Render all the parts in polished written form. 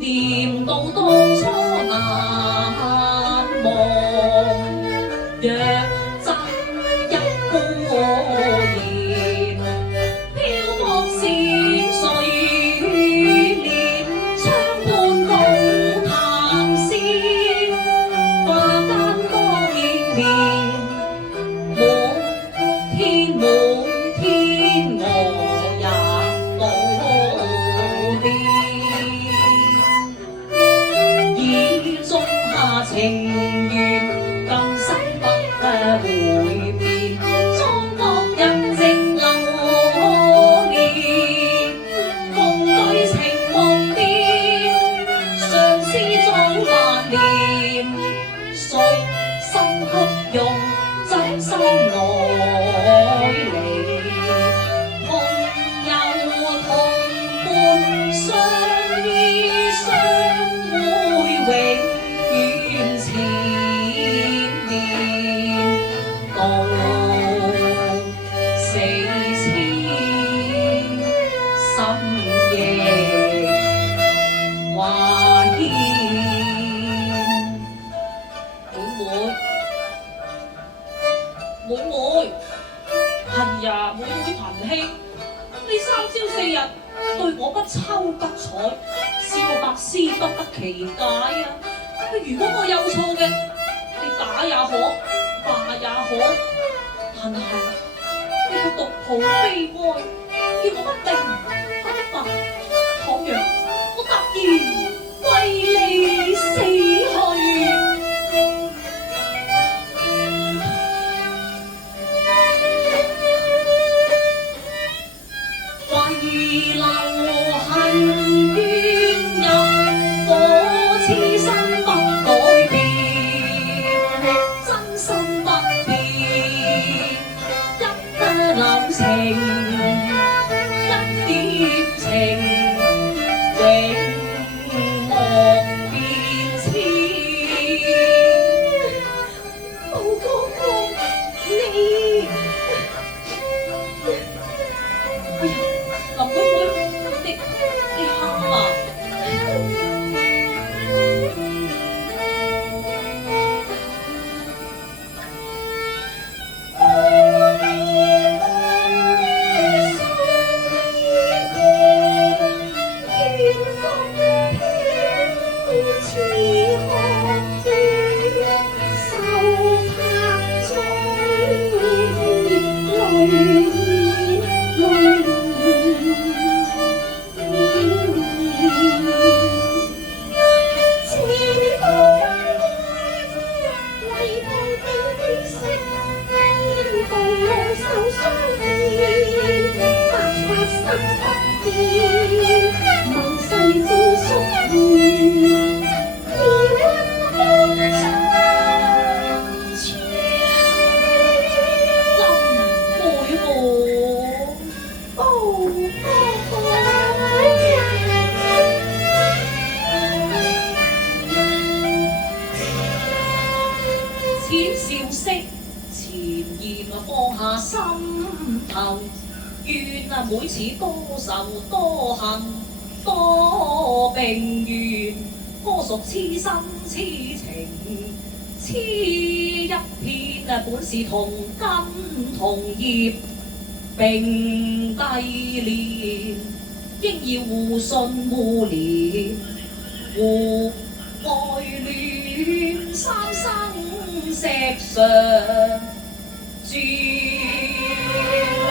念到當初難忘，若真一孤言，漂泊線水連窗畔共談笑，花間多見面，每天我也悼念，已種下情緣，今生不會變，終各人靜流連，共對情夢變，相思總萬年，屬心曲用真心愛離，同遊同伴，相依相會，永遠纏綿到死前深夜懷牽。妹妹，係呀，妹妹貧兄，你三朝四日對我不瞅不睬，使我百思不得其解啊！如果我有錯嘅，你打也可，罵也可，但係你卻獨抱悲哀，叫我不明不白。倘若我突然為你死去，遺留恨冤入我痴心不改變，真心不變，一縷情，一點情，永莫變遷。寶哥哥，你哎呀！林妹妹，你喊啊！淺笑色，前言放下心頭，願每次多愁多恨多並緣，歌屬痴心痴情痴一片，本是同根同葉並蒂蓮，應要互信互憐，互愛戀，三生石上絕良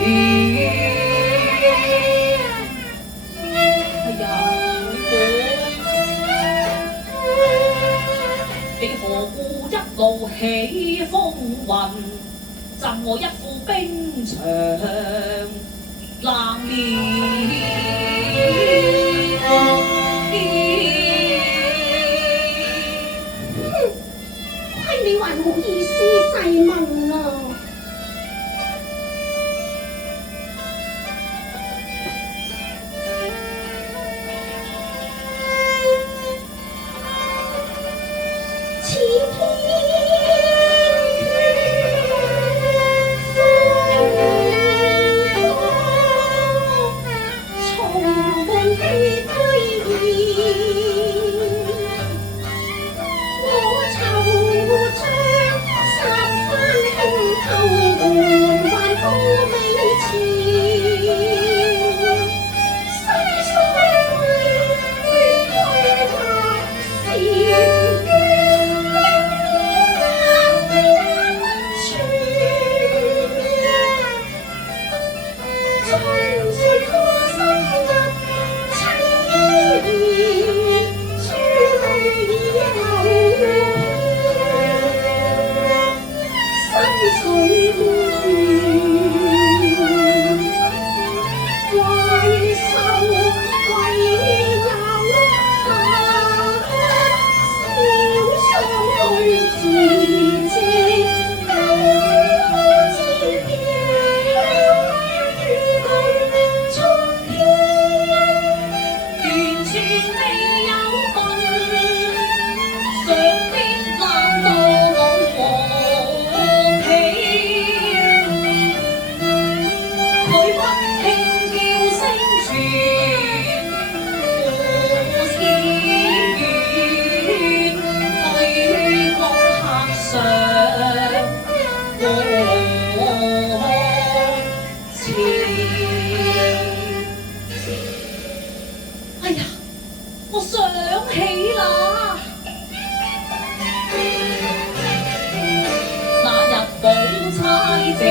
緣。哎呀，你何故一路起風雲，贈我一副冰場冷面？你還好意思細問啊！此天哎呀，我想起啦，那日寶釵姐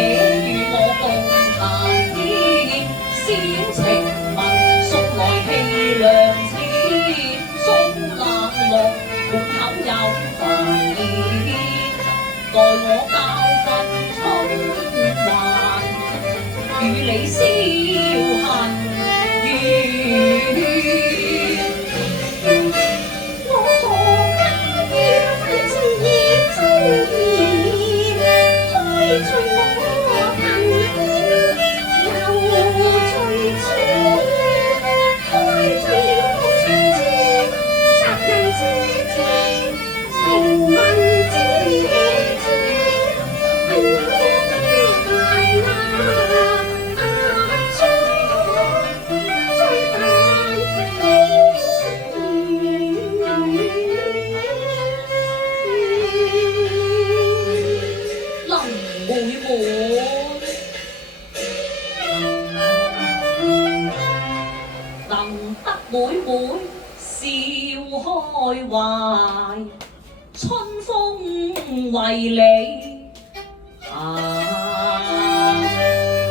與我共行天，小情文送來氣量淺，送冷落滿口有煩厭，待我教訓春還，與你消恨怨。能得妹妹笑開懷，春風為你行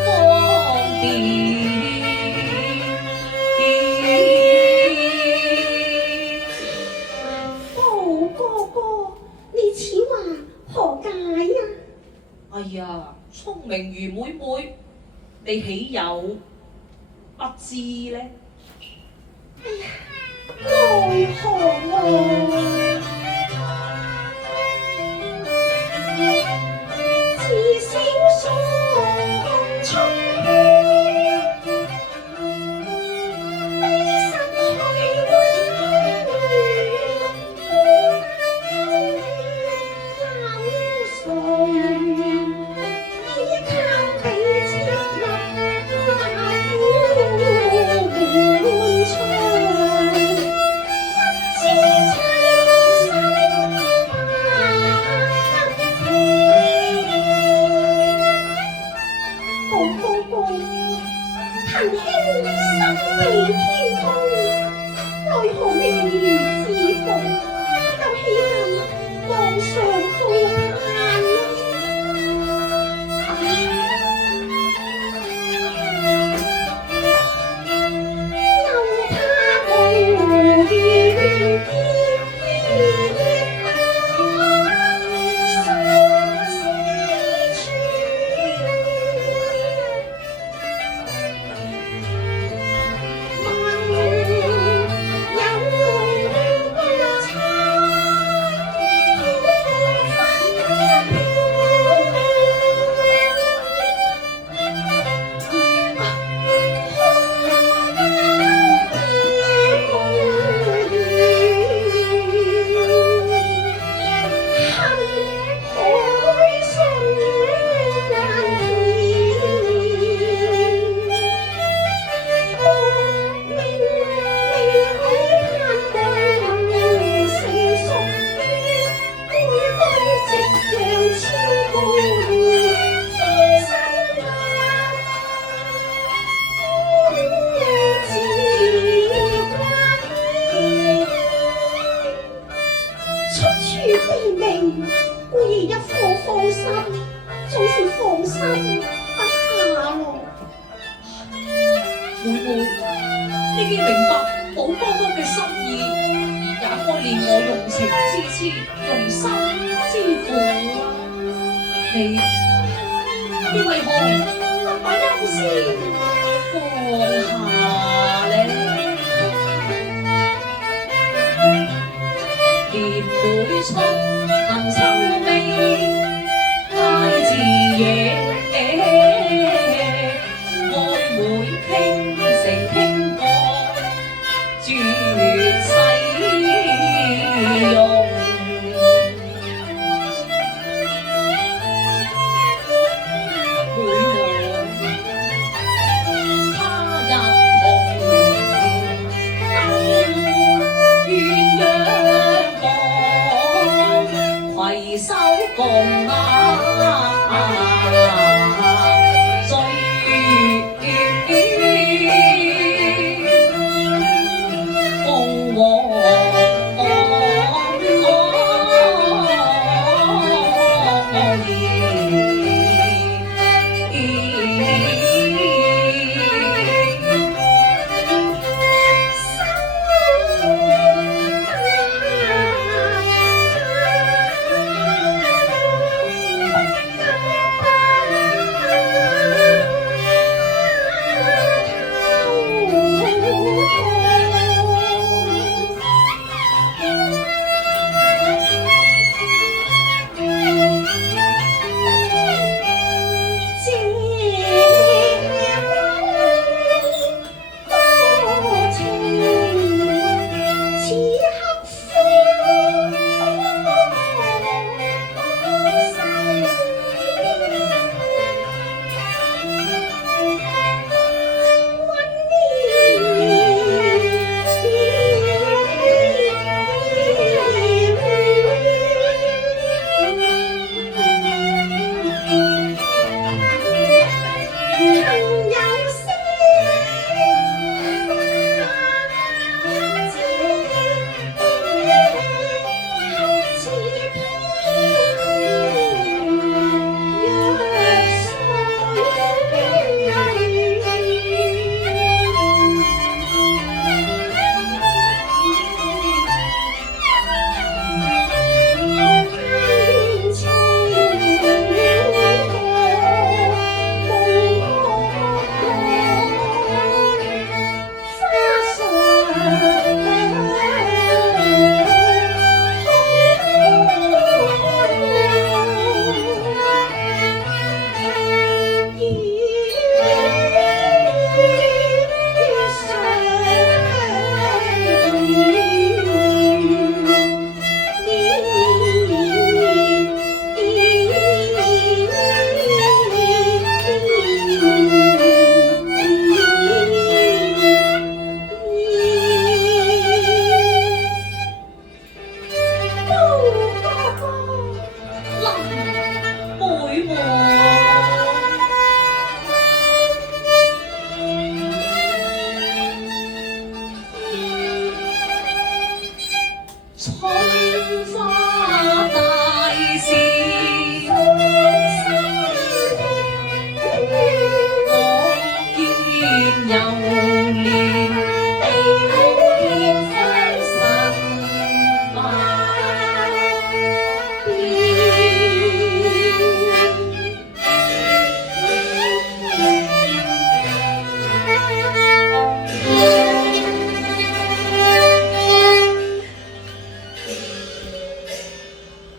方便。哦，哥哥，你此話何解啊？哎呀，聰明如妹妹，你豈有不知呢？哎呀，奈何啊！自小送春暄，悲失去溫柔依靠彼此立滿窗，一枝青山好高高，騰兄心比天高，奈何命如自負，又豈敢望上高攀？故意一顆芳心，總是放心不下咯。妹妹，你既明白寶哥哥嘅心意，也該憐我用情之痴，用心之苦啊！你為何不把憂先？